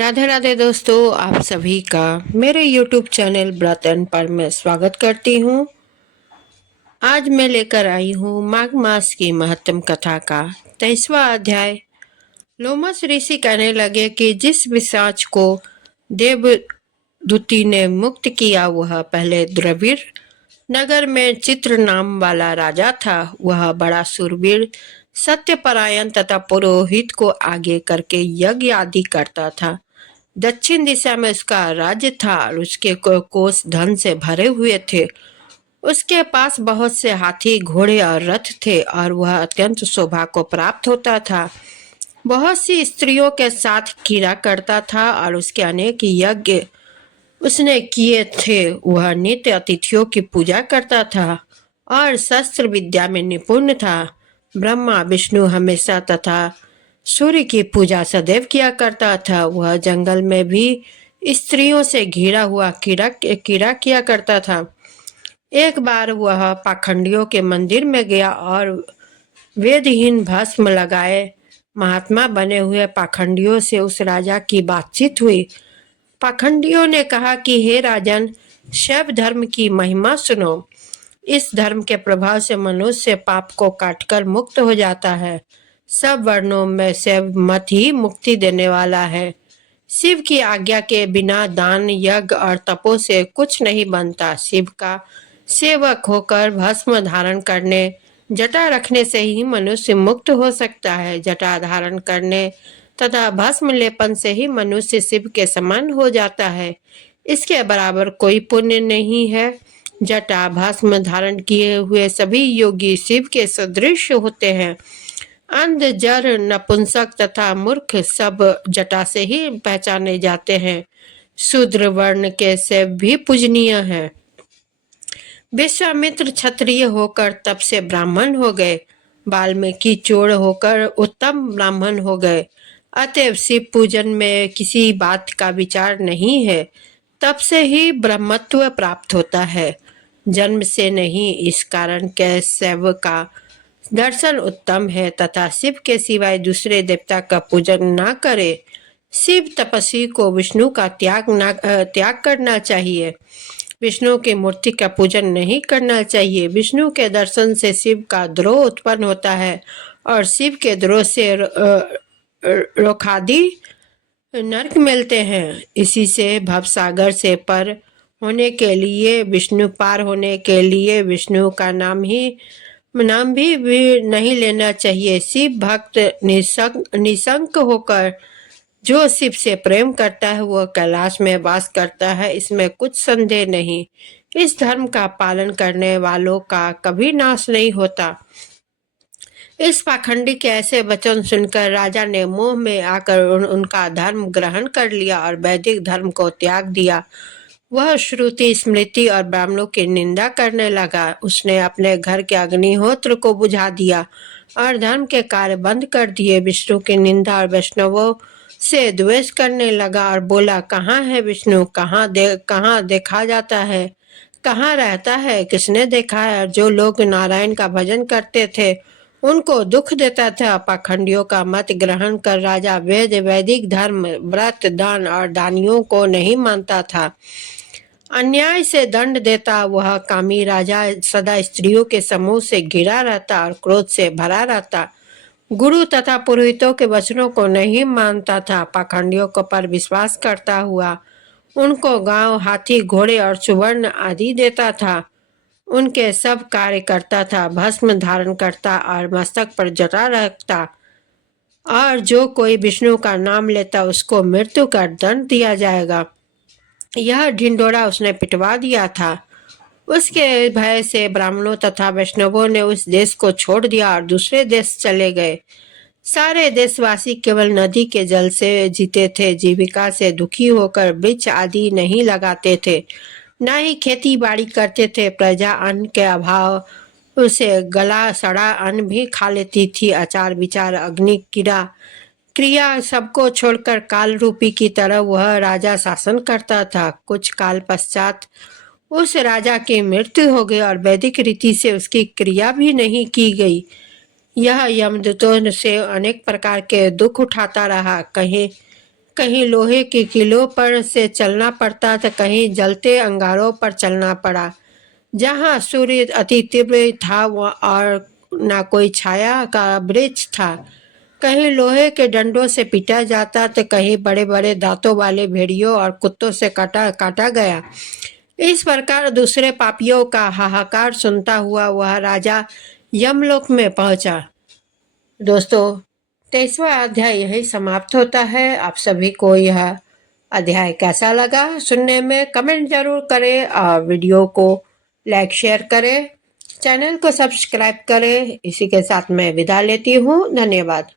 राधे राधे दोस्तों, आप सभी का मेरे YouTube चैनल ब्रत एंड पर में स्वागत करती हूँ। आज मैं लेकर आई हूँ माघ मास की महत्तम कथा का 23वां अध्याय। लोमस ऋषि कहने लगे कि जिस पिशाच को देवदूती ने मुक्त किया वह पहले द्रविड़ नगर में चित्र नाम वाला राजा था। वह बड़ा सूरवीर, सत्यपरायण तथा पुरोहित को आगे करके यज्ञ आदि करता था। दक्षिण दिशा में उसका राज्य था और उसके कोष धन से भरे हुए थे। उसके पास बहुत से हाथी, घोड़े और रथ थे और वह अत्यंत शोभा को प्राप्त होता था। बहुत सी स्त्रियों के साथ क्रीड़ा करता था और उसके अनेक यज्ञ उसने किए थे। वह नित्य अतिथियों की पूजा करता था और शस्त्र विद्या में निपुण था। ब्रह्मा विष्णु हमेशा तथा सूर्य की पूजा सदैव किया करता था। वह जंगल में भी स्त्रियों से घिरा हुआ कीड़ा किया करता था। एक बार वह पाखंडियों के मंदिर में गया और वेदहीन भस्म लगाए महात्मा बने हुए पाखंडियों से उस राजा की बातचीत हुई। पाखंडियों ने कहा कि हे राजन, शैव धर्म की महिमा सुनो। इस धर्म के प्रभाव से मनुष्य पाप को काटकर मुक्त हो जाता है। सब वर्णों में शैव मत ही मुक्ति देने वाला है। शिव की आज्ञा के बिना दान, यज्ञ और तपो से कुछ नहीं बनता। शिव का सेवक होकर भस्म धारण करने, जटा रखने से ही मनुष्य मुक्त हो सकता है। जटा धारण करने तथा भस्म लेपन से ही मनुष्य शिव के समान हो जाता है। इसके बराबर कोई पुण्य नहीं है। जटा भस्म धारण किए हुए सभी योगी शिव के सदृश होते हैं। अंध, जर, नपुंसक तथा मूर्ख सब जटा से ही पहचाने जाते हैं। शूद्र वर्ण के शिव भी पूजनीय है। विश्वामित्र क्षत्रिय होकर तप से ब्राह्मण हो गए। वाल्मीकि चोर होकर उत्तम ब्राह्मण हो गए। अतएव शिव पूजन में किसी बात का विचार नहीं है। तब से ही ब्रह्मत्व प्राप्त होता है, जन्म से नहीं। इस कारण के शैव का दर्शन उत्तम है तथा शिव के सिवाय दूसरे देवता का पूजन ना करे। शिव तपस्वी को विष्णु का त्याग करना चाहिए। विष्णु की मूर्ति का पूजन नहीं करना चाहिए। विष्णु के दर्शन से शिव का द्रोह उत्पन्न होता है और शिव के द्रोह से रोखादि नरक मिलते हैं। इसी से भवसागर से पार होने के लिए विष्णु का नाम भी नहीं लेना चाहिए। शिव भक्त निशंक होकर जो शिव से प्रेम करता है वह कैलाश में वास करता है, इसमें कुछ संदेह नहीं। इस धर्म का पालन करने वालों का कभी नाश नहीं होता। इस पाखंडी के ऐसे वचन सुनकर राजा ने मोह में आकर उनका धर्म ग्रहण कर लिया और वैदिक धर्म को त्याग दिया। वह श्रुति, स्मृति और ब्राह्मणों की निंदा करने लगा। उसने अपने घर के अग्निहोत्र को बुझा दिया और धर्म के कार्य बंद कर दिए। विष्णु की निंदा और वैष्णवों से द्वेष करने लगा और बोला, कहाँ है विष्णु? कहाँ देखा जाता है? कहाँ रहता है? किसने देखा है? और जो लोग नारायण का भजन करते थे उनको दुख देता था। पाखंडियों का मत ग्रहण कर राजा वैदिक धर्म, व्रत, दान और दानियों को नहीं मानता था। अन्याय से दंड देता वह कामी राजा सदा स्त्रियों के समूह से घिरा रहता और क्रोध से भरा रहता। गुरु तथा पुरोहितों के वचनों को नहीं मानता था। पाखंडियों को पर विश्वास करता हुआ उनको गांव, हाथी, घोड़े और सुवर्ण आदि देता था। उनके सब कार्य करता था। भस्म धारण करता और मस्तक पर जटा रखता और जो कोई विष्णु का नाम लेता उसको मृत्यु का दंड दिया जाएगा। यह ढिंडोरा उसने पिटवा दिया था। उसके भय से ब्राह्मणों तथा वैष्णवों ने उस देश को छोड़ दिया और दूसरे देश चले गए। सारे देशवासी केवल नदी के जल से जीते थे। जीविका से दुखी होकर वृक्ष आदि नहीं लगाते थे, न ही खेती बाड़ी करते थे। प्रजा अन्न के अभाव उसे गला सड़ा अन्न भी खा लेती थी। आचार विचार, अग्नि, क्रिया सबको छोड़कर काल रूपी की तरह वह राजा शासन करता था। कुछ काल पश्चात उस राजा की मृत्यु हो गई और वैदिक रीति से उसकी क्रिया भी नहीं की गई। यह यमदूतों से अनेक प्रकार के दुख उठाता रहा। कहीं कहीं लोहे की कीलों पर से चलना पड़ता तो कहीं जलते अंगारों पर चलना पड़ा। जहाँ सूर्य अति तीव्र था और न कोई छाया का वृक्ष था। कहीं लोहे के डंडों से पीटा जाता तो कहीं बड़े बड़े दांतों वाले भेड़ियों और कुत्तों से काटा काटा गया। इस प्रकार दूसरे पापियों का हाहाकार सुनता हुआ वह राजा यमलोक में पहुंचा। दोस्तों, 23वां अध्याय यही समाप्त होता है। आप सभी को यह अध्याय कैसा लगा सुनने में कमेंट जरूर करें और वीडियो को लाइक शेयर करें, चैनल को सब्सक्राइब करें। इसी के साथ मैं विदा लेती हूँ। धन्यवाद।